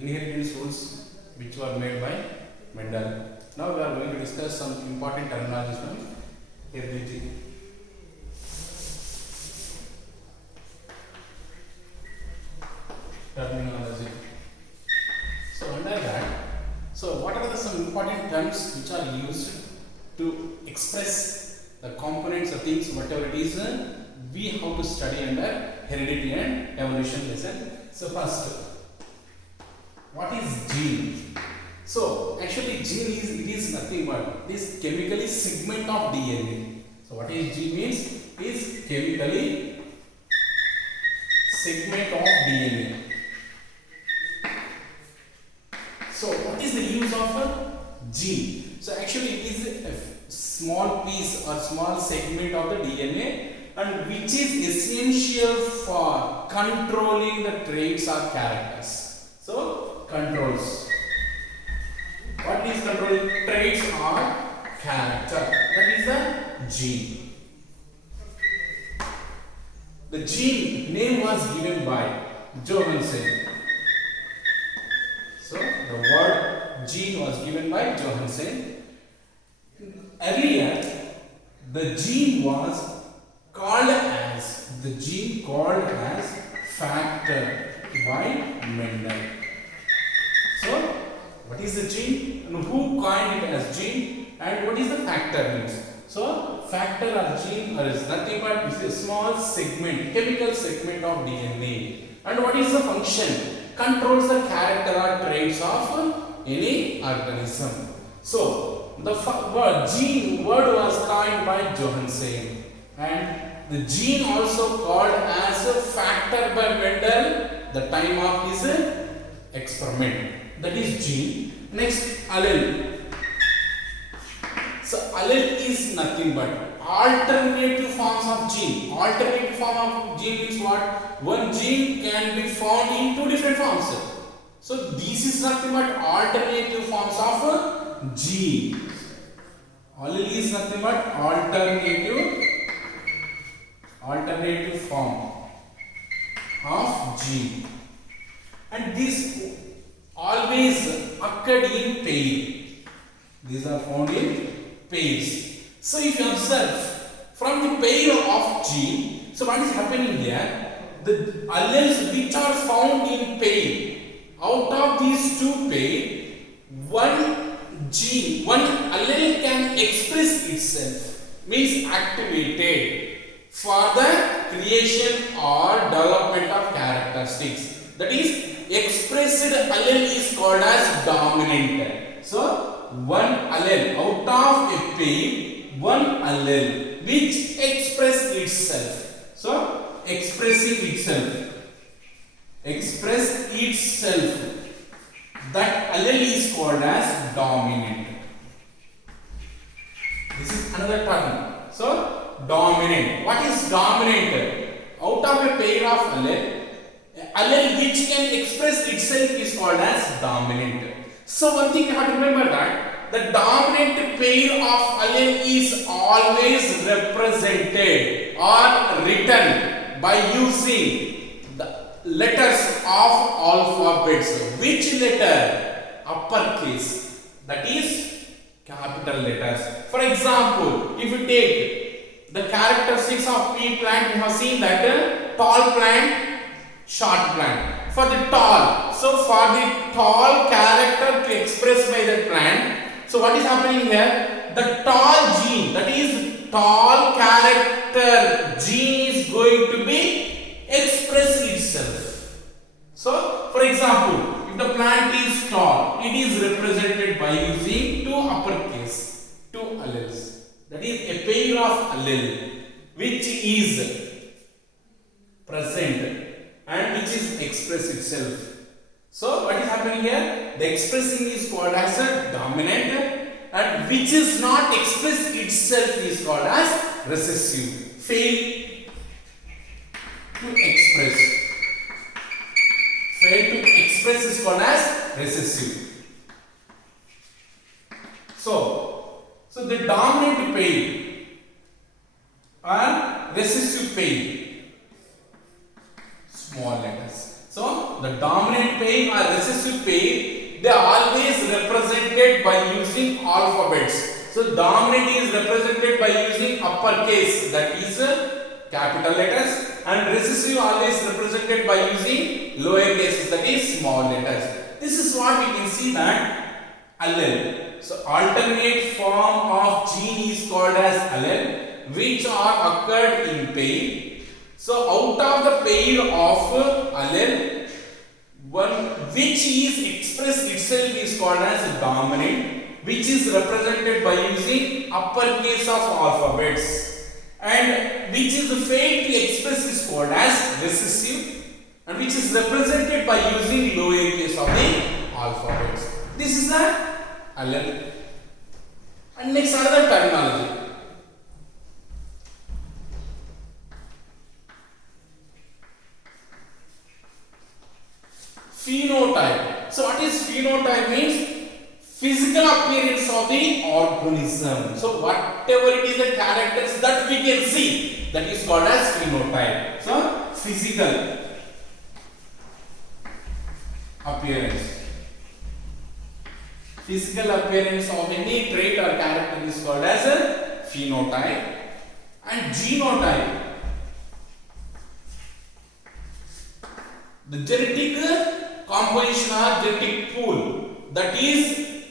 inheritance rules which were made by Mendel. Now we are going to discuss some important terminologies from heredity. Terminology. So under that, what are some important terms which are used to express the components of things, whatever it is, we have to study under heredity and evolution lesson. So first, what is gene? So actually gene is nothing but this chemically segment of DNA. So what is gene means? Is chemically segment of DNA. So what is the use of a gene? So actually it is a small piece or small segment of the DNA and which is essential for controlling the traits or characters. So controls. What is controlling traits or character? That is the gene. The gene name was given by Johansen. So the word gene was given by Johansen. Earlier, the gene was called as factor by Mendel. So what is the gene and who coined it as gene and what is the factor means? So factor or gene is nothing but a small segment, chemical segment of DNA. And what is the function? Controls the character or traits of any organism. So the gene word was coined by Johansen, and the gene also called as a factor by Mendel the time of his experiment. That is gene. Next, allele. So allele is nothing but alternative forms of gene. Alternative form of gene means what? One gene can be found in two different forms. So this is nothing but alternative forms of gene. Allele is nothing but alternative form of gene. And this always occurred in pair. These are found in pairs. So if you observe from the pair of gene, so what is happening here? The alleles which are found in pair, out of these two pair, one allele can express itself, means activated for the creation or development of characteristics. That is, expressed allele is called as dominant. So one allele out of a pair, one allele which express itself. So express itself, that allele is called as dominant. This is another term. So dominant. What is dominant? Out of a pair of allele which can express itself is called as dominant. So one thing you have to remember that the dominant pair of allele is always represented or written by using the letters of alphabets. Which letter? Uppercase. That is capital letters. For example, if you take the characteristics of pea plant, we have seen that tall plant, short plant. For the tall, so for the tall character to express by the plant, so what is happening here? The tall gene, that is tall character gene is going to be express itself. So for example, if the plant is tall, it is represented by using two uppercase, two alleles. That is a pair of allele which is present and which is express itself. So what is happening here? The expressing is called as a dominant and which is not express itself is called as recessive. Fail to express is called as recessive. So the dominant pair and recessive pair, small letters. So the dominant pair or recessive pair, they are always represented by using alphabets. So dominant is represented by using uppercase, that is capital letters, and recessive always represented by using lower cases, that is small letters. This is what we can see that allele. So alternate form of gene is called as allele, which are occurred in pair. So out of the pair of allele, one which is expressed itself is called as dominant, which is represented by using uppercase of alphabets, and which is failed to express is called as recessive, and which is represented by using lower case of the alphabets. This is the allele. And next another terminology. Phenotype. So what is phenotype means? Physical appearance of the organism. So whatever it is the characters that we can see, that is called as phenotype. So physical appearance. Physical appearance of any trait or character is called as a phenotype. And genotype, the genetic composition or genetic pool that is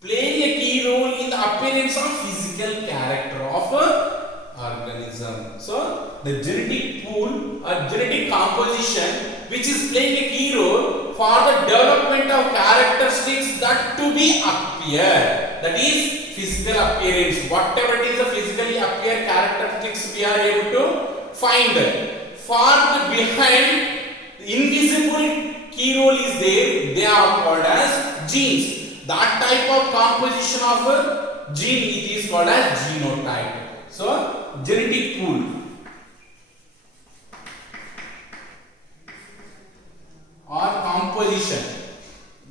playing a key role in the appearance of physical character of a organism. So the genetic pool or genetic composition which is playing a key role for the development of characteristics that to be appear, that is physical appearance. Whatever it is the physically appear characteristics we are able to find. For the behind invisible key role is there, they are called as genes. That type of composition of a gene it is called as genotype. So genetic pool or composition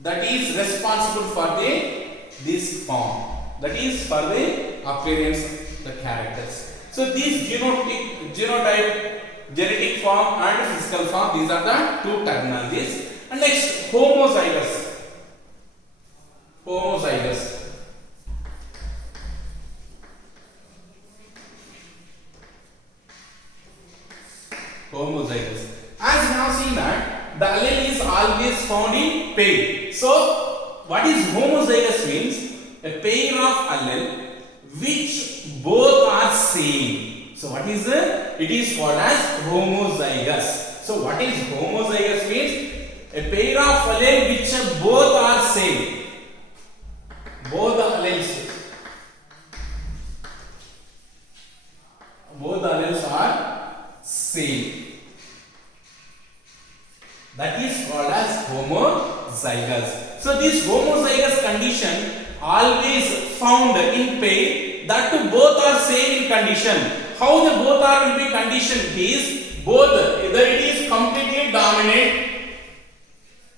that is responsible for this form, that is for the appearance the characters. So these genotype, genetic form and physical form, these are the two terminologies. And next, homozygous. Homozygous. Homozygous. As we have seen that the allele is always found in pair. So what is homozygous means? A pair of allele which both are same. So what is it? It is called as homozygous. So what is homozygous means? A pair of allele which both are same. Both the alleles are same. That is called as homozygous. So this homozygous condition always found in pair that both are same in condition. How the both are will be conditioned is both either it is completely dominant.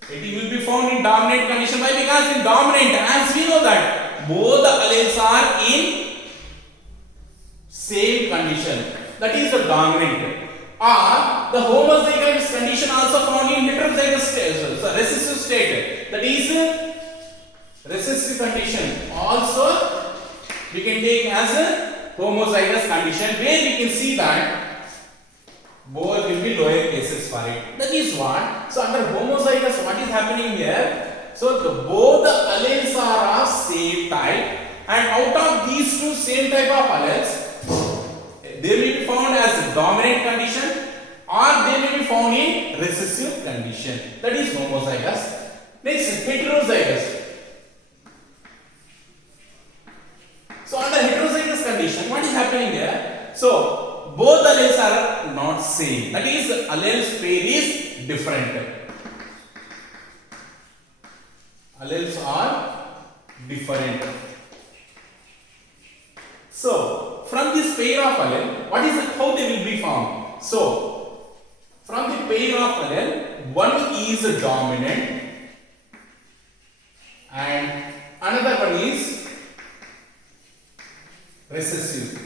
It will be found in dominant condition. Why? Because in dominant, as we know that both the alleles are in same condition. That is the dominant. Or the homozygous condition also found in heterozygous state, so recessive state. That is recessive condition. Also we can take as a homozygous condition where we can see that both will be lower cases for it. That is what. So under homozygous, what is happening here? So both the alleles are of same type, and out of these two same type of alleles, they will be found as dominant condition or they will be found in recessive condition. That is homozygous. Next, heterozygous. So under heterozygous condition, what is happening here? So both alleles are not same. That is, alleles pair is different. Alleles are different. So from this pair of allele, what is it, how they will be found? So from the pair of allele, one is dominant and another one is recessive.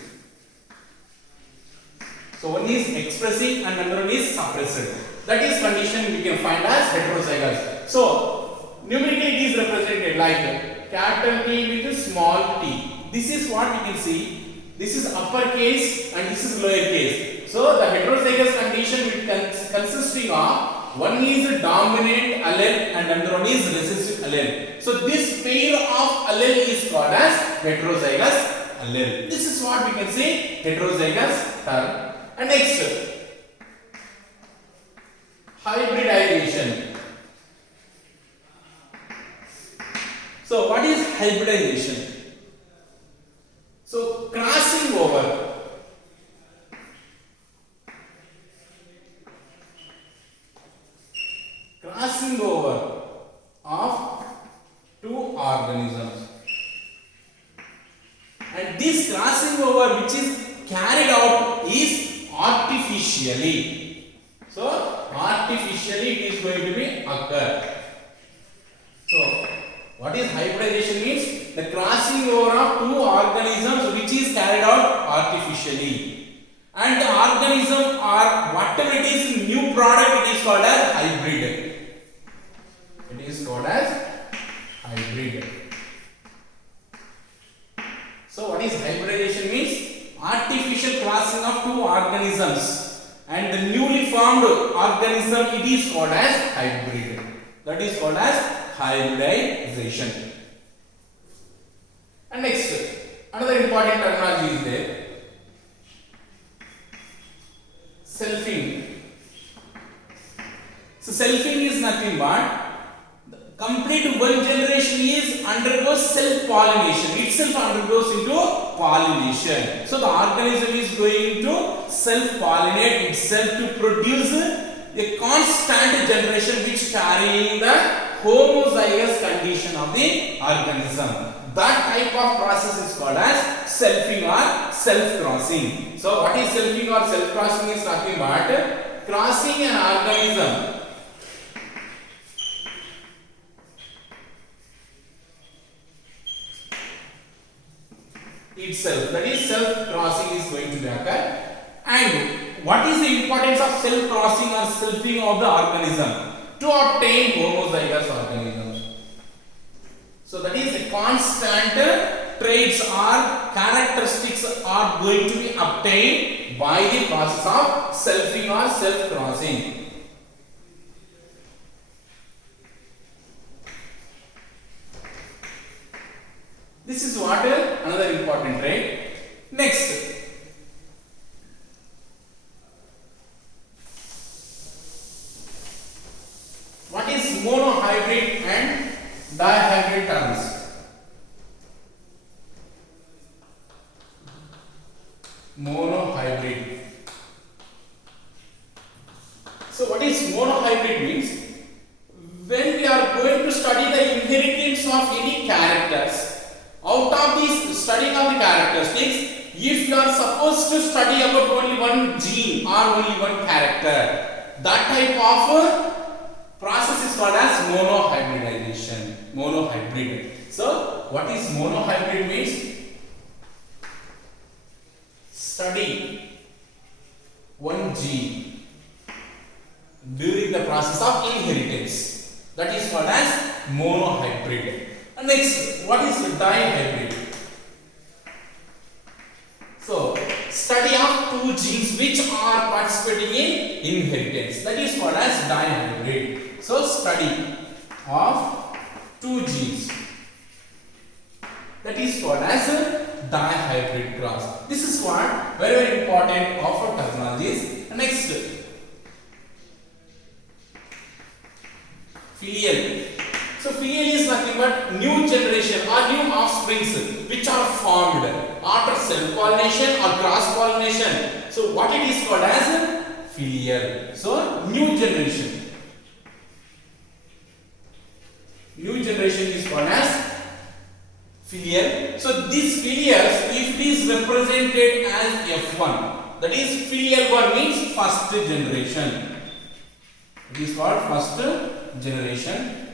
So one is expressing and another one is suppressed. That is condition we can find as heterozygous. So numerically it is represented like capital T with a small t. This is what we can see. This is uppercase and this is lowercase. So the heterozygous condition will consisting of one is a dominant allele and another one is recessive allele. So this pair of allele is called as heterozygous allele. This is what we can say heterozygous term. And next, hybridization. So what is hybridization? So crossing over. Crossing over of two organisms, and this crossing over which is carried out is artificially. So artificially it is going to be occur. So what is hybridization means? The crossing over of two organisms which is carried out artificially, and the organism or whatever it is new product, it is called as hybrid. It is called as hybrid. So what is hybridization means? Artificial crossing of two organisms, and the newly formed organism, it is called as hybrid. That is called as hybridization. And next, another important terminology is there. Selfing. So selfing is nothing but complete one generation is undergoes self-pollination. Itself undergoes into pollination. So the organism is going to self-pollinate itself to produce a constant generation which carrying the homozygous condition of the organism. That type of process is called as selfing or self-crossing. So what is selfing or self-crossing is nothing but crossing an organism itself. That is self-crossing is going to occur. And what is the importance of self-crossing or selfing of the organism? To obtain homozygous organisms. So that is a constant traits or characteristics are going to be obtained by the process of selfing or self-crossing. This is what another important trait. Next, what is monohybrid and dihybrid terms? Monohybrid. So what is monohybrid means? When we are going to study the inheritance of any characters, out of this studying of the characteristics, if you are supposed to study about only one gene or only one character, that type of process is called as monohybridization. Monohybrid. So what is monohybrid means? Study one gene during the process of inheritance. That is called as monohybrid. And next, what is dihybrid? So study of two genes which are participating in inheritance. That is called as dihybrid. So study of two genes. That is called as a dihybrid cross. This is what very important of our terminologies. Next, filial. So filial is nothing but new generation or new offsprings which are formed after self-pollination or cross-pollination. So what it is called as filial. So new generation. New generation is called as filial. So this filials, if it is represented as F1, that is filial 1 means first generation. It is called first generation.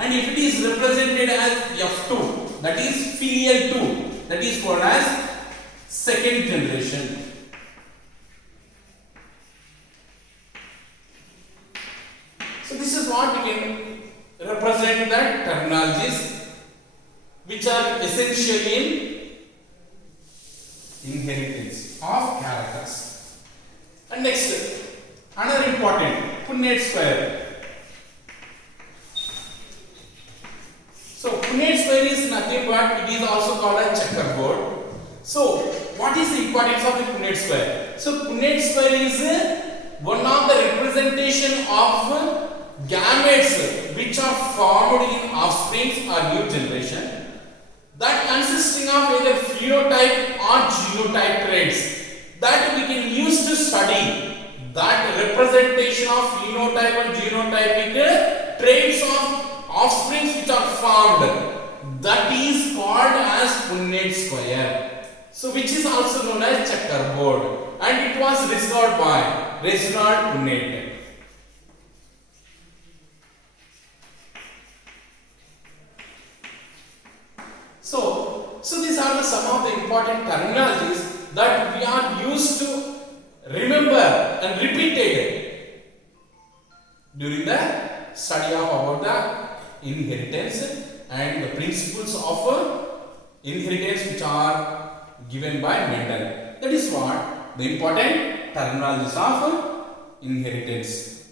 And if it is represented as F2, that is filial 2, that is called as second generation. we can represent the terminologies which are essential in inheritance of characters. And next, another important Punnett square. So Punnett square is nothing but it is also called a checkerboard. So what is the importance of the Punnett square? So Punnett square is one of the representation of gametes which are formed in offspring or new generation, that consisting of either phenotype or genotype traits that we can use to study that representation of phenotype and genotypic traits of offspring which are formed, that is called as Punnett square. So which is also known as checkerboard, and it was discovered by Reginald Punnett. So these are some of the important terminologies that we are used to remember and repeated during the study of about the inheritance and the principles of inheritance which are given by Mendel. That is what the important terminologies of inheritance.